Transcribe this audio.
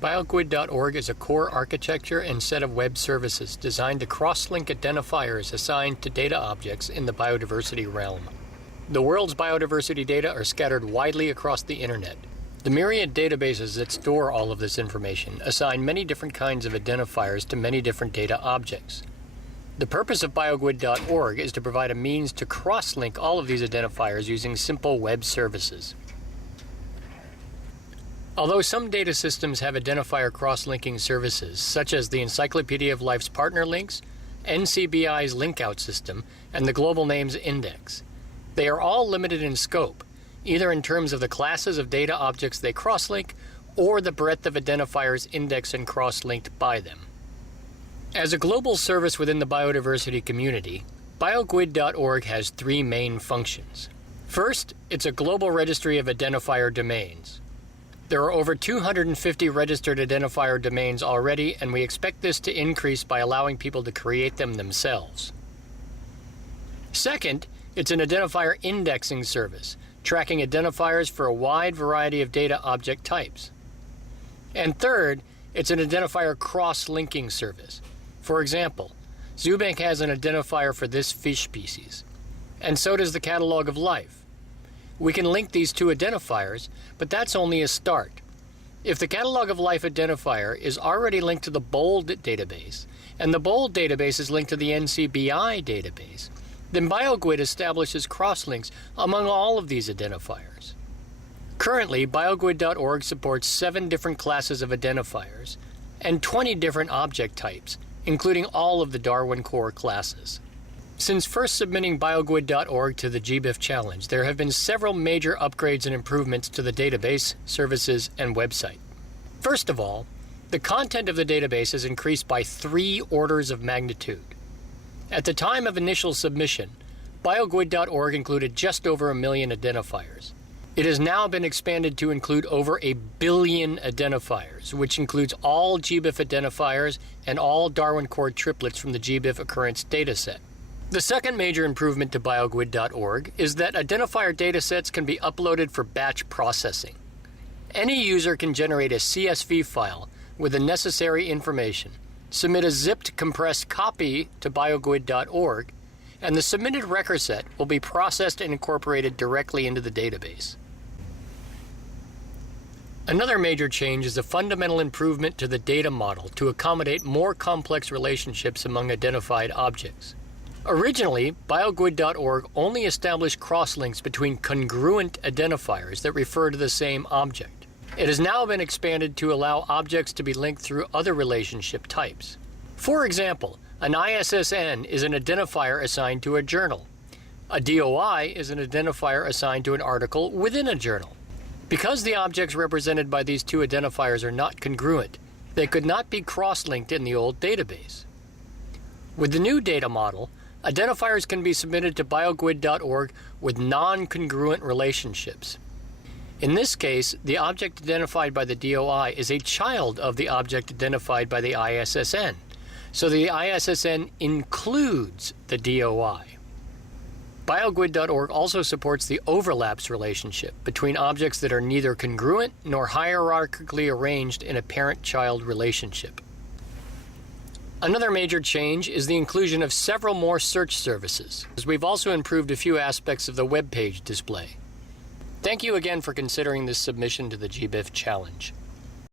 BioGUID.org is a core architecture and set of web services designed to cross-link identifiers assigned to data objects in the biodiversity realm. The world's biodiversity data are scattered widely across the internet. The myriad databases that store all of this information assign many different kinds of identifiers to many different data objects. The purpose of BioGUID.org is to provide a means to cross-link all of these identifiers using simple web services. Although some data systems have identifier cross-linking services, such as the Encyclopedia of Life's Partner Links, NCBI's Linkout system, and the Global Names Index, they are all limited in scope, either in terms of the classes of data objects they cross-link or the breadth of identifiers indexed and cross-linked by them. As a global service within the biodiversity community, BioGUID.org has three main functions. First, it's a global registry of identifier domains. There are over 250 registered identifier domains already, and we expect this to increase by allowing people to create them themselves. Second, it's an identifier indexing service, tracking identifiers for a wide variety of data object types. And third, it's an identifier cross-linking service. For example, Zoobank has an identifier for this fish species, and so does the Catalog of Life. We can link these two identifiers, but that's only a start. If the Catalog of Life identifier is already linked to the BOLD database, and the BOLD database is linked to the NCBI database, then BioGUID establishes crosslinks among all of these identifiers. Currently, BioGUID.org supports 7 different classes of identifiers and 20 different object types, including all of the Darwin Core classes. Since first submitting BioGUID.org to the GBIF Challenge, there have been several major upgrades and improvements to the database, services, and website. First of all, the content of the database has increased by 3 orders of magnitude. At the time of initial submission, BioGUID.org included just over 1 million identifiers. It has now been expanded to include over 1 billion identifiers, which includes all GBIF identifiers and all Darwin Core triplets from the GBIF occurrence dataset. The second major improvement to BioGUID.org is that identifier datasets can be uploaded for batch processing. Any user can generate a CSV file with the necessary information, submit a zipped compressed copy to BioGUID.org, and the submitted record set will be processed and incorporated directly into the database. Another major change is a fundamental improvement to the data model to accommodate more complex relationships among identified objects. Originally, BioGUID.org only established crosslinks between congruent identifiers that refer to the same object. It has now been expanded to allow objects to be linked through other relationship types. For example, an ISSN is an identifier assigned to a journal. A DOI is an identifier assigned to an article within a journal. Because the objects represented by these two identifiers are not congruent, they could not be cross-linked in the old database. With the new data model, identifiers can be submitted to BioGUID.org with non-congruent relationships. In this case, the object identified by the DOI is a child of the object identified by the ISSN, so the ISSN includes the DOI. BioGUID.org also supports the overlaps relationship between objects that are neither congruent nor hierarchically arranged in a parent-child relationship. Another major change is the inclusion of several more search services, as we've also improved a few aspects of the web page display. Thank you again for considering this submission to the GBIF Challenge.